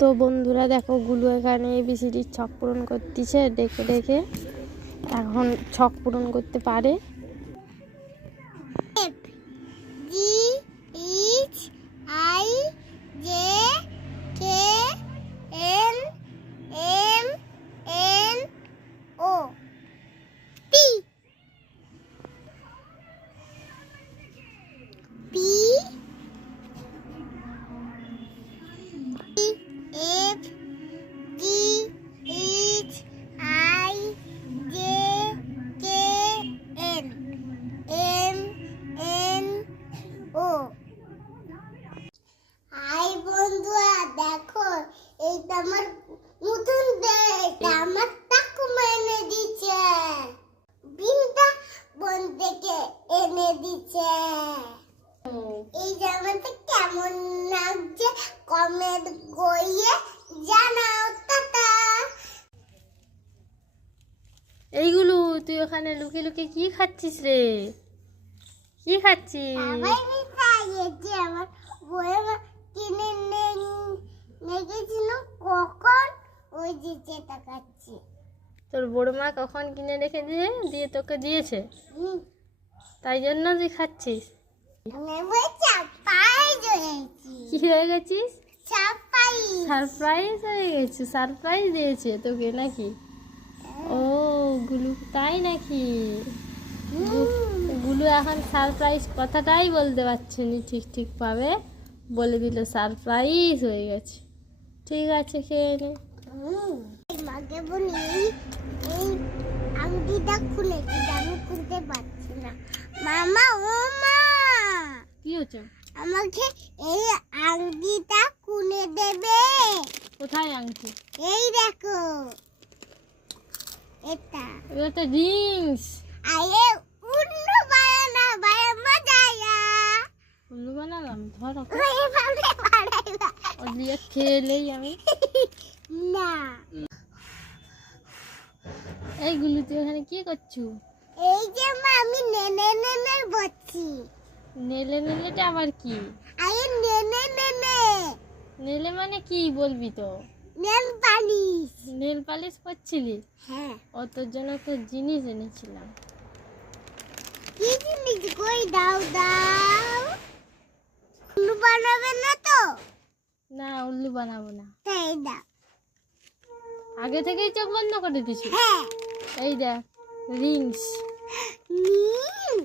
তো বন্ধুরা দেখো গুলু এখানে এবিসিডির ছক পূরণ করতেছে ডেকে ডেকে এখন ছক পূরণ করতে পারে। এনে দিচ্ছে এই জামাটা কেমন লাগছে কমেন্ট করিয়ে জানাও টাটা এইগুলো তুই ওখানে লুকিয়ে লুকিয়ে কি খাচ্ছিস রে? কি খাচ্ছিস? আমার বইয়ে কিনে লেগেছিল কখন? ওই যে চেতা খাচ্ছি। তোর বড় মা কখন কিনে রেখে দিয়ে দিয়ে তোকে দিয়েছে? তাই জন্য তুই খাচ্ছিস? কি হয়ে গেছিস? সারপ্রাইজ হয়ে গেছে সারপ্রাইজ দিয়েছে তোকে নাকি? ও গুলু তাই নাকি? গুলু এখন সারপ্রাইজ কথাটাই বলতে পারছে না ঠিক ঠিক পাবে বলে দিল সারপ্রাইজ হয়ে গেছে। ঠিক আছে খেয়ে নে। আংটিটা খুলেছি আমি খুলতে পারছি না। মামা ও মা! কি হচ্ছে আমাকে এই আংটিটা খুলে দেবে। কোথায় আংটি? এই দেখো। এটা। তো রিংস আরে উন্ন বায়ানা বায়া মজায়া। উল্লু বানালাম? ধর। ওই ভাবে বাড়াইবা ও খেলেই আমি। না। এই গুলু তুই ওখানে কি করছু? এই যে মা আমি নেনে নেনে বলছি। নেলে নেলেটা আবার কি? আরে নেনে নেনে। নেলে মানে কি বলবি তো? নেন পালিশ। নেল পালিশ করছিলি? হ্যাঁ। ও তোর জন্য তো জিনিস এনেছিলাম। কি জিনিস কই দাও দাও। উন্ন বানাবে না তো? না উল্লু বানাবো না। তাই দাও। আগে থেকেই চোখ বন্ধ করে দিছি হ্যাঁ। এই দেখ রিংস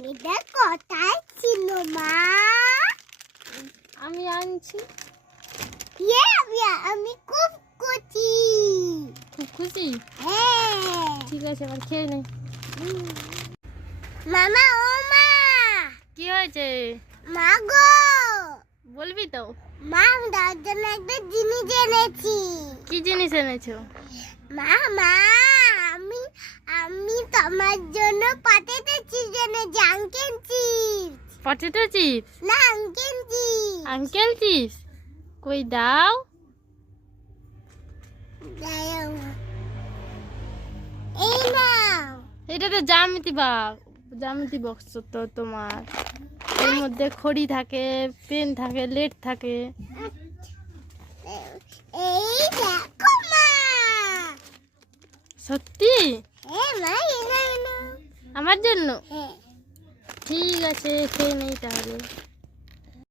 এটা কোথায় ছিল মা? আমি আনছি। ইয়ে আমি খুব খুশি। খুব খুশি? হ্যাঁ। ঠিক আছে এবার খেয়ে নে। মামা ও মা। কি হয়েছে? মা গো। বলবি তো। মা তার জন্য একটা জিনিস এনেছি। কি জিনিস এনেছো? মা মা। আমি আমি তোমার জন্য পাঠাতে চিজ এনেছি আঙ্কেল চিপস পটেটো চিপস না আঙ্কেল চিপস আঙ্কেল চিপস কই দাও। এই নাও। এটা তো জামিতি বাগ জামিতি বক্স তো তোমার। এর মধ্যে খড়ি থাকে পেন থাকে লেট থাকে। এই দেখো মা। সত্যি? আমার জন্য? ঠিক আছে খেয়ে নেই তাহলে।